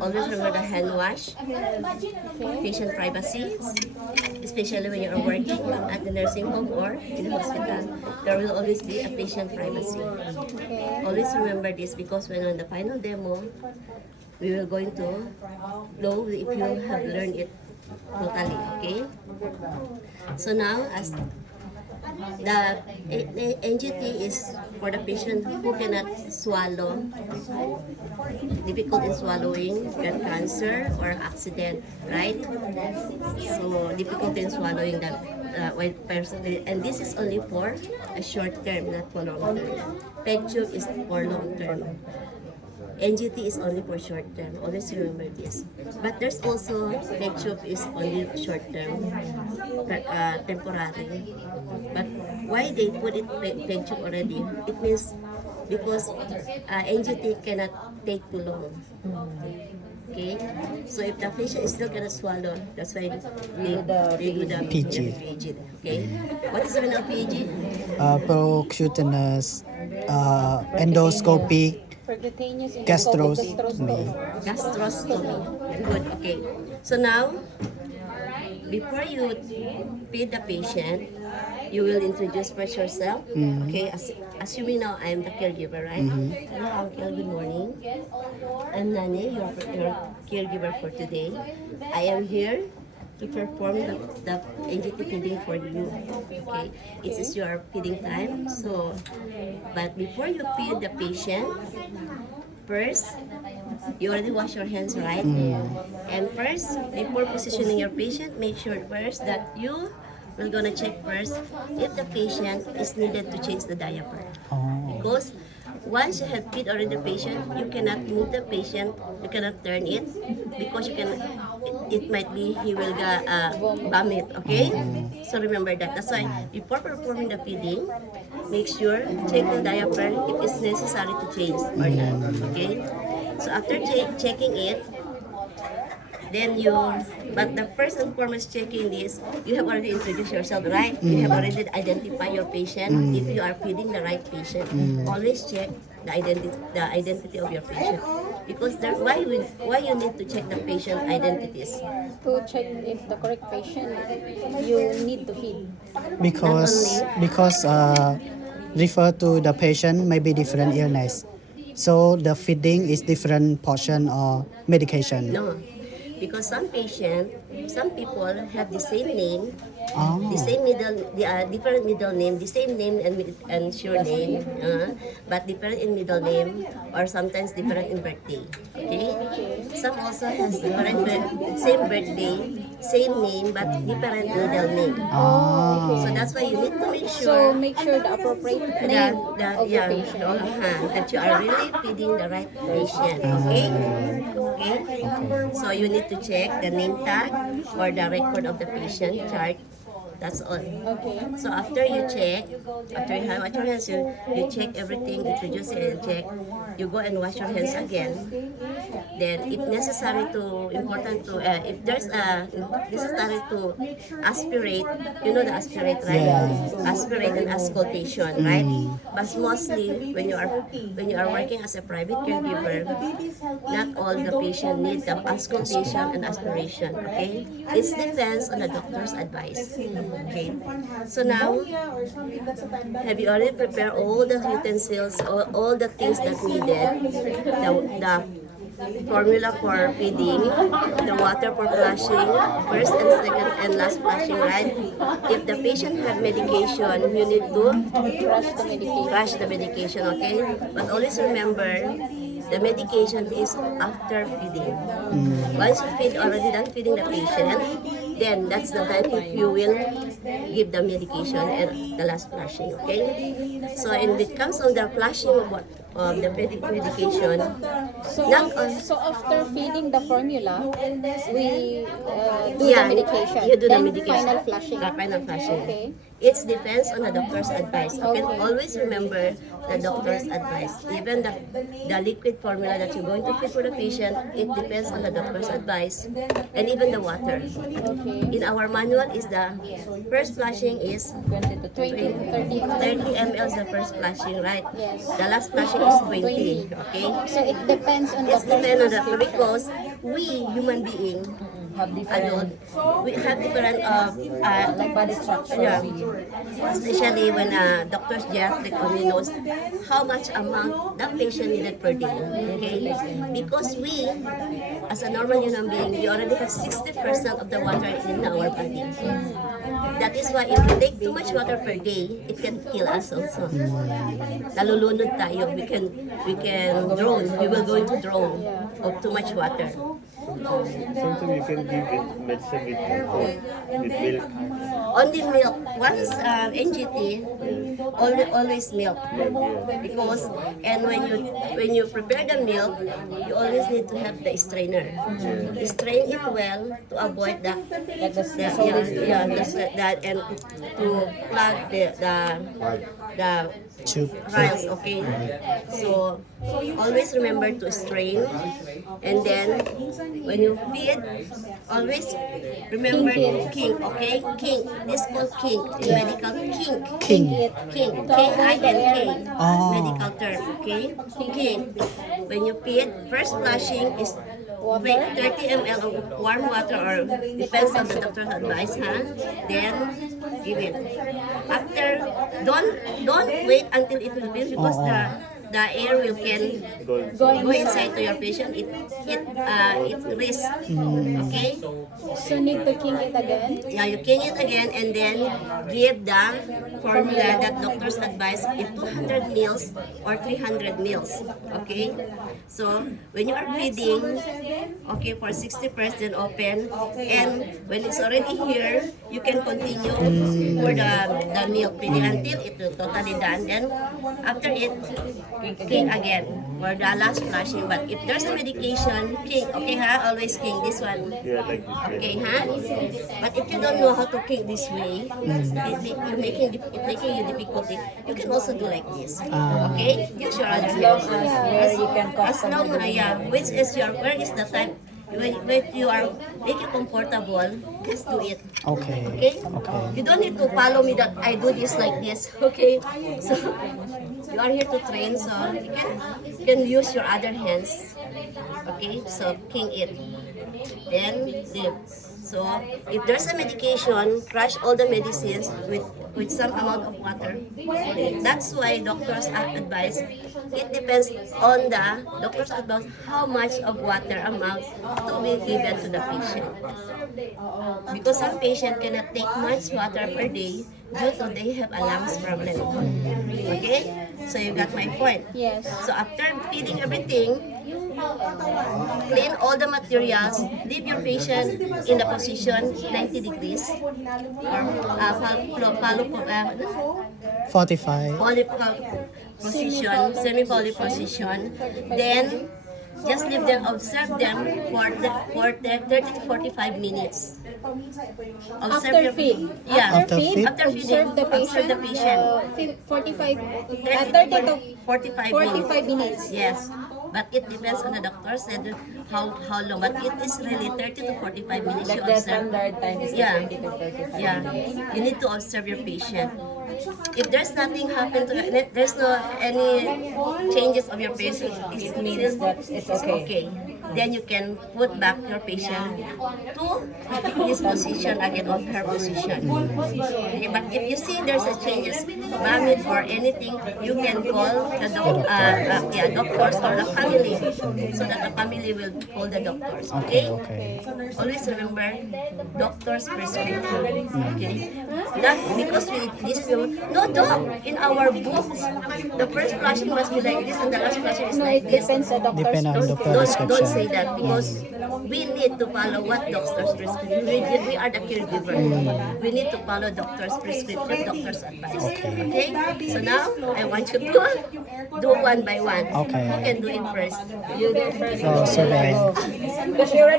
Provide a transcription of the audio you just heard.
always remember the hand wash, patient privacy, especially when you are working at the nursing home or in the hospital. There will always be a patient privacy. Always remember this because when on the final demo, we will going to know if you have learned it totally, okay? So now, as the NGT is for the patient who cannot swallow, difficult in swallowing, got cancer or accident, right? So difficult in swallowing that white person, and this is only for a short term, not for long term. Peg tube is for long term. NGT is only for short term. Always remember this. But there's also peg tube is only short term, temporary. But why they put it peg tube already? It means because NGT cannot take too long. Okay, so if the patient is still gonna swallow, that's why they do the PG. PG. Okay, what is the meaning of PG? Percutaneous endoscopic Percutaneous gastrostomy. Gastrostomy. Good. Okay. So now, before you feed the patient, you will introduce first yourself. Okay. Assuming now I'm the caregiver, right? Hello, Uncle. Good morning. I'm Nani, your caregiver for today. I am here to perform the NGT feeding for you. Okay. It is your feeding time. So, but before you feed the patient, first, you already wash your hands, right? And first, before positioning your patient, make sure first that we're gonna check first if the patient is needed to change the diaper. Because once you have feed already the patient, you cannot move the patient, you cannot turn it, because it might be he will vomit, okay? So remember that. That's why before performing the feeding, make sure check the diaper if it's necessary to change or not, okay? So after checking it, then but the first and foremost checking this, you have already introduced yourself, right? You have already identified your patient. If you are feeding the right patient, always check the identity of your patient. Because why you need to check the patient identities? To check if the correct patient you need to feed. Because refer to the patient may be different illness. So the feeding is different portion or medication. No, because some people have the same name, the same different middle name, the same name and surname, but different in middle name or sometimes different in birthday. Okay, some also has different same birthday, same name but different middle name. So that's why you need to make sure. So make sure the appropriate name of the patient. That you are really feeding the right patient. Okay. So you need to check the name tag or the record of the patient chart. That's all. Okay. So after you check, after you have washed your hands, you check everything, introduce it and check. You go and wash your hands again. Then if necessary if there's necessary to aspirate, you know the aspirate, right? Yeah. Aspirate and auscultation, right? But mostly when you are working as a private caregiver, not all the patient need the auscultation and aspiration. Okay, it depends on the doctor's advice. Okay, so now have you already prepared all the utensils, all the things that needed? The formula for feeding, the water for flushing, first and second and last flushing, right? If the patient have medication, you need to crush the medication, okay? But always remember, the medication is after feeding. Once you already done feeding the patient, then that's the time if you will give the medication and the last flushing, okay? So when it comes on the flushing of the medication, So after feeding the formula, we do yeah, the medication. you do the Then medication. final flushing. The final flushing. Okay. It depends on the doctor's advice. Okay? Okay. Always remember the doctor's advice. Even the liquid formula that you're going to feed for the patient, it depends on the doctor's advice. And even the water. Okay. In our manual is the first flushing is 20 to 30. 30 ml is the first flushing, right? Yes. The last flushing almost 20. Okay? So it depends on the It's depend on that because we human being Have different adult, we have different like body structure. yeah, especially when doctor's geriatric only knows how much amount that patient needed per day. Okay, because we, as a normal human being, we already have 60% of the water in our body. That is why if we take too much water per day, it can kill us also. Nalulunod tayo. We can drown. We will going to drown of too much water. Sometimes you can give it medicine with milk. Only milk. Once NGT, always milk. Because and when you prepare the milk, you always need to have the strainer. Strain it well to avoid that and to plug the Tube. trials. Okay, so always remember to strain, and then when you feed, always remember king. Okay, king. This called king in medical king. King. King, K-I-N-K, Oh. medical term, okay? King. When you feed, first flushing is 30 ml of warm water or depends on the doctor's advice, Then give it. After, don't wait until it will finish because the air will can go inside to your patient. It risks. Okay? So need to king it again. Yeah, you can it again and then give the formula that doctors advise if 200 mils or 300 mils. Okay? So, when you are feeding, okay, for 60% open, and when it's already here, you can continue for the milk feeding until it will totally done. Then, after it, king again for the last flushing. But if there's a medication, king, okay, always king, this one. Yeah, like this. Okay, But if you don't know how to kick this way, it making you difficulty. You can also do like this. Okay, use your other hand. Where you can As long which is where is the time when you are make you comfortable, just do it. Okay. Okay? Okay. You don't need to follow me that I do this like this. Okay? So you are here to train, so you can use your other hands. Okay? So king it. Then dip. So if there's a medication, crush all the medicines with some amount of water. That's why doctors advise. It depends on the doctor's advice how much of water amount to be given to the patient. Because some patient cannot take much water per day due to they have a lungs problem. Okay? So you got my point. Yes. So after feeding everything, clean all the materials, leave your patient in the position 90 degrees or 45. poly position, semi-poly position. Then just leave them, observe them for 30 to 45 minutes. After feed. Yeah. After feed? After feeding, Observe the patient. 45, 30 to 45 minutes. Yes. But it depends on the doctor said how long. But it is really 30 to 45 minutes you Like the observe. standard time is Yeah. 20 to 45. Yeah. You need to observe your patient. If there's nothing happen to there's no any changes of your patient, it means that It's okay. okay. Then you can put back your patient to his position again or her position. Okay, but if you see there's a changes, vomit or anything, you can call the doctors or the family, so that the family will call the doctors. Okay? Okay. Always remember doctor's prescription. Okay? Not because this is no doc in our books. The first flushing must be like this and the last flushing is No, like it this. depends sa doctor's Depend on doctor Don't prescription. say that because we need to follow what doctor's prescription. We are the caregiver. We need to follow doctor's prescription, doctor's advice. Okay? So now I want you to do one by one. Okay. Who can do it first? You do first. So, survey. Because you already